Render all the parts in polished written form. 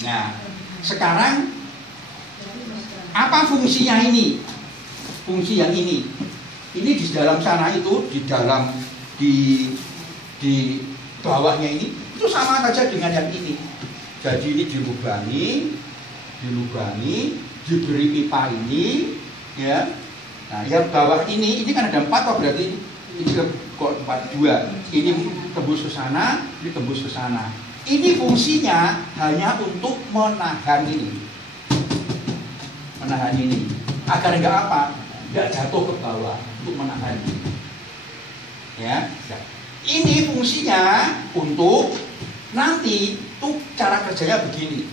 Nah, sekarang apa fungsinya ini? Fungsi yang ini di dalam sana itu, di bawahnya ini itu sama saja dengan yang ini. Jadi ini dilubangi, diberi pipa ini, ya. Nah, yang bawah ini kan ada 4, oh berarti ini kok 4, 2. Ini tembus ke sana, ini tembus ke sana. Ini fungsinya hanya untuk menahan ini. Menahan ini. Agar enggak apa? Enggak jatuh ke bawah, untuk menahan ini. Ya. Ini fungsinya untuk nanti tuh cara kerjanya begini.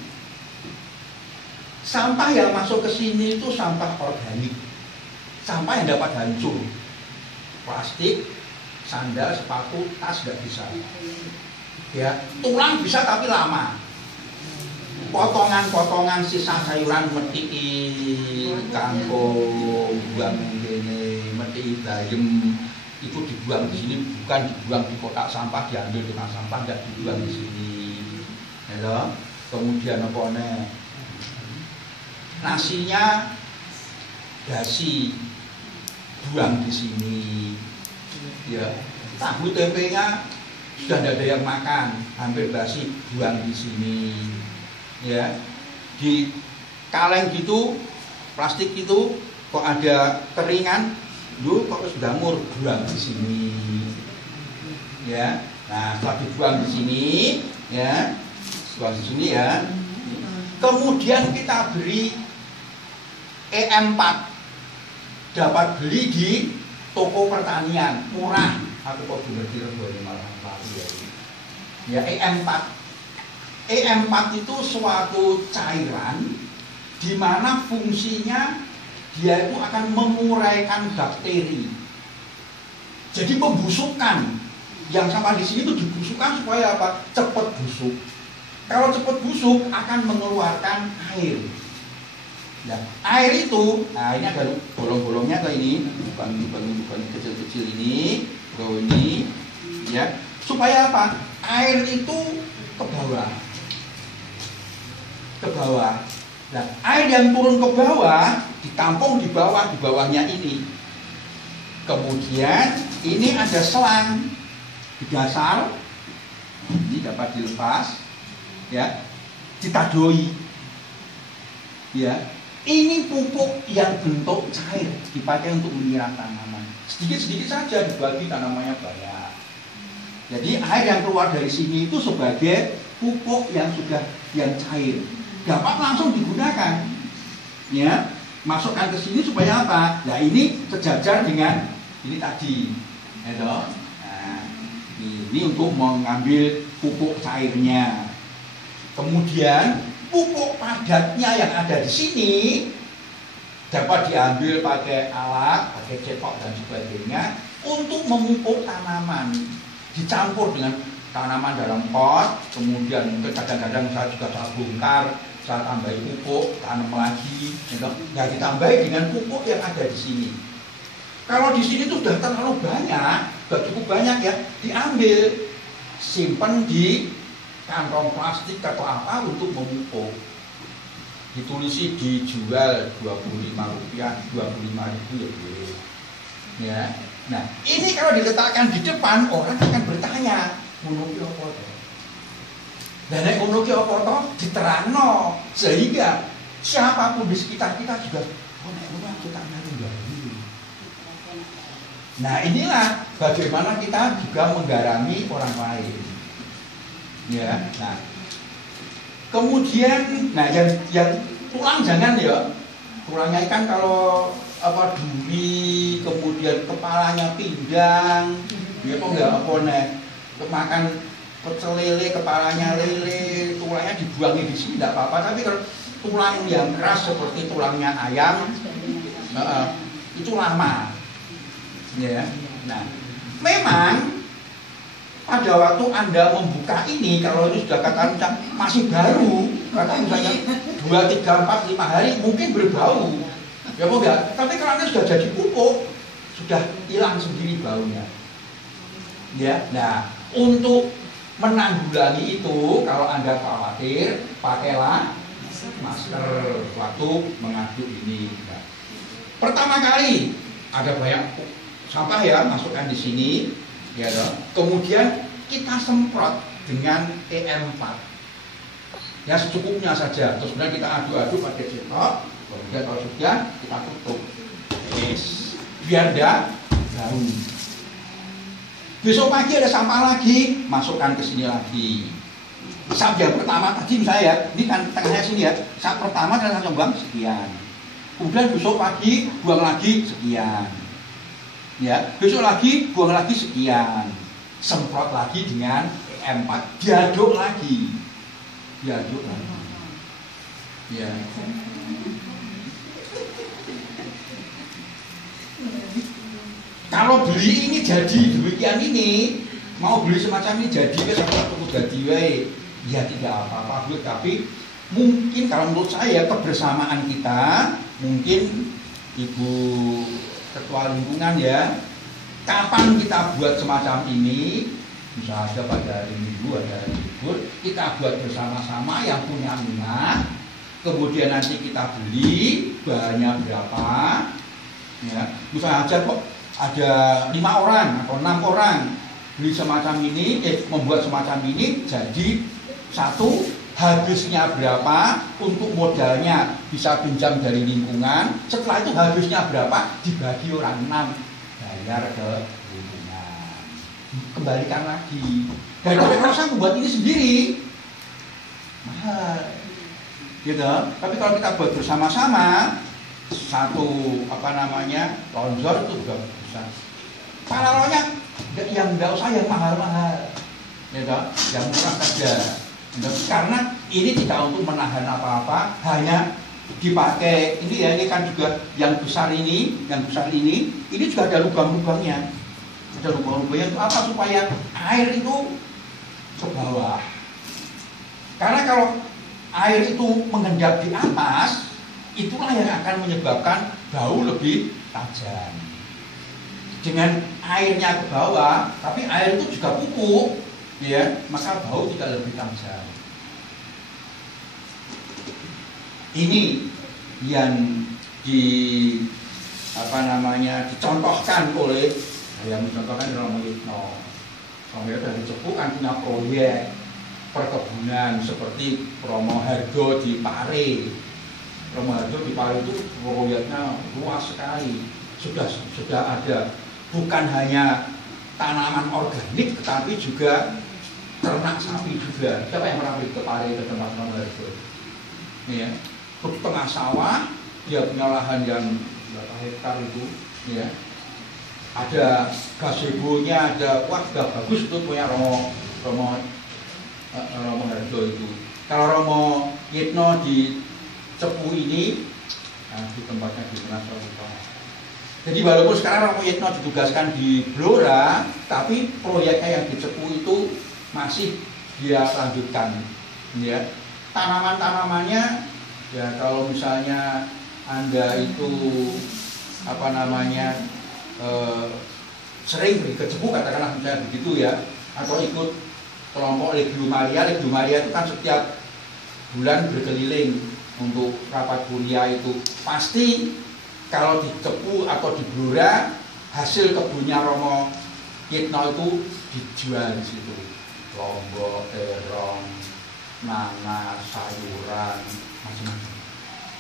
Sampah yang masuk ke sini itu sampah organik. Sampah yang dapat hancur. Plastik, sandal, sepatu, tas nggak bisa. Ya, tulang bisa tapi lama. Potongan-potongan sisa sayuran meti, kangkung, buang ini, meti bayam itu dibuang di sini, bukan dibuang di kotak sampah, diambil tukang sampah, nggak dibuang di sini. Ya, kemudian apa nih? Nasinya basi, buang di sini. Ya, tahu tempenya sudah tidak ada yang makan, hampir basi, buang di sini. Ya, di kaleng gitu, plastik itu kok ada keringan, kok sudah mur, buang di sini. Ya, nah setelah dibuang di sini, ya, buang di sini ya. Kemudian kita beri E4, dapat beli di toko pertanian, murah. Aku kok bener boleh malah ya. E4. E4 itu suatu cairan di mana fungsinya dia itu akan menguraikan bakteri. Jadi pembusukan yang sama di sini itu dibusukkan supaya apa? Cepat busuk. Kalau cepat busuk akan mengeluarkan air. Nah, air itu, nah ini ada bolong-bolongnya ke ini, bukan kecil-kecil ini, ke ini, ya. Supaya apa? Air itu ke bawah. Ke bawah. Nah, air yang turun ke bawah ditampung di bawahnya ini. Kemudian ini ada selang di dasar, ini dapat dilepas, ya, ditadoi, ya. Ini pupuk yang bentuk cair dipakai untuk menyiram tanaman. Sedikit-sedikit saja dibagi, tanamannya banyak. Jadi air yang keluar dari sini itu sebagai pupuk yang cair, dapat langsung digunakan. Ya, masukkan ke sini supaya apa? Nah ini sejajar dengan ini tadi, ya toh? Nah, ini untuk mengambil pupuk cairnya. Kemudian pupuk padatnya yang ada di sini dapat diambil pakai alat, pakai cetok dan sebagainya untuk memupuk tanaman. Dicampur dengan tanaman dalam pot, kemudian kadang-kadang saya bongkar, saya tambahi pupuk, tanam lagi, ya ditambahi dengan pupuk yang ada di sini. Kalau di sini itu sudah terlalu banyak, sudah cukup banyak ya, diambil, simpan di kantong plastik atau apa untuk memupuk. Ditulisi dijual Rp25, Rp25.000 ya boleh. Ya. Nah, ini kalau diletakkan di depan orang akan bertanya, ngono ki apa to? Lah nek ngono ki apa to diterangno sehingga siapapun di sekitar kita juga nek ngono kita ngerti. Nah, inilah bagaimana kita juga menggarami orang lain. Ya, nah. Kemudian, nah yang tulang jangan ya. Tulangnya ikan kalau apa duri, kemudian kepalanya pindang, ya kok enggak apa nek makan pecel lele, kepalanya lele, tulangnya dibuangin di sini enggak apa-apa. Tapi kalau tulang yang keras seperti tulangnya ayam, itu lama. Ya. Nah, memang pada waktu Anda membuka ini, kalau ini sudah katakan masih baru, katakan misalnya 2, 3, 4, 5 hari mungkin berbau, ya mau enggak? Tapi kalau Anda sudah jadi pupuk, sudah hilang sendiri baunya. Ya, nah untuk menanggulangi itu, kalau Anda khawatir, pakailah masker waktu mengaduk ini. Nah, pertama kali ada banyak sampah ya, masukkan di sini, ya toh. Kemudian kita semprot dengan EM4. Ya secukupnya saja. Terus kemudian kita aduk-aduk pakai sendok. Kemudian kalau sudah kita tutup. Yes. Biar dah bau. Besok pagi ada sampah lagi, masukkan ke sini lagi. Saat yang pertama tadi misalnya, ini kan tengahnya sini ya. Saat pertama kita buang sekian. Kemudian besok pagi buang lagi sekian. Ya, besok lagi buang lagi sekian. Semprot lagi dengan EM4, diaduk lagi. Diaduk lagi. Ya. Kalau beli ini jadi demikian ini, mau beli semacam ini jadi sampai tunggu jadi ya tidak apa-apa, tapi mungkin kalau menurut saya kebersamaan kita, mungkin Ibu Ketua Lingkungan ya, kapan kita buat semacam ini, bisa aja pada hari Minggu, ada hari libur, kita buat bersama-sama yang punya minat, kemudian nanti kita beli bahannya berapa, ya, bisa aja kok ada 5 orang atau 6 orang beli semacam ini, membuat semacam ini, jadi satu habisnya berapa untuk modalnya bisa pinjam dari lingkungan, setelah itu habisnya berapa dibagi orang 6 bayar ke lingkungan, kembalikan lagi. Dan kalau saya membuat ini sendiri mahal gitu, tapi kalau kita buat bersama-sama, satu lonjor itu juga bisa. Paralelnya yang tidak usah yang mahal-mahal, gitu, yang murah saja. Karena ini tidak untuk menahan apa-apa, hanya dipakai ini ya, ini kan juga yang besar ini juga ada lubang-lubangnya. Ada lubang-lubangnya itu apa? Supaya air itu ke bawah. Karena kalau air itu mengendap di atas, itulah yang akan menyebabkan bau lebih tajam. Dengan airnya ke bawah, tapi air itu juga pupuk, ya, maka bau tidak lebih tajam. Ini yang dicontohkan oleh Romo Yitno. Romo Yitno dari Cepu kan punya proyek perkebunan seperti Romo Harjo di Pare. Romo Harjo di Pare itu proyeknya luas sekali. Sudah ada bukan hanya tanaman organik, tetapi juga ternak sapi juga. Siapa yang pernah pergi ke Pare ke tempat Romo Harjo? Ya, ke tengah sawah, dia punya lahan yang berapa hektar itu, ya. Ada gazebonya, ada sudah bagus itu punya Romo Harjo itu. Kalau Romo Yitno di Cepu ini, di tempatnya di Nasional. Jadi walaupun sekarang Romo Yitno ditugaskan di Blora, tapi proyeknya yang di Cepu itu masih dia lanjutkan. Ya. Tanaman-tanamannya, ya kalau misalnya Anda itu sering pergi ke Cepu, katakanlah misalnya begitu ya, atau ikut kelompok Legiumaria itu kan setiap bulan berkeliling untuk rapat kuliah itu. Pasti kalau di Cepu atau di Blora, hasil kebunnya Romo Yitno itu dijual di situ. Lombok, terong, nanas, sayuran, macam-macam.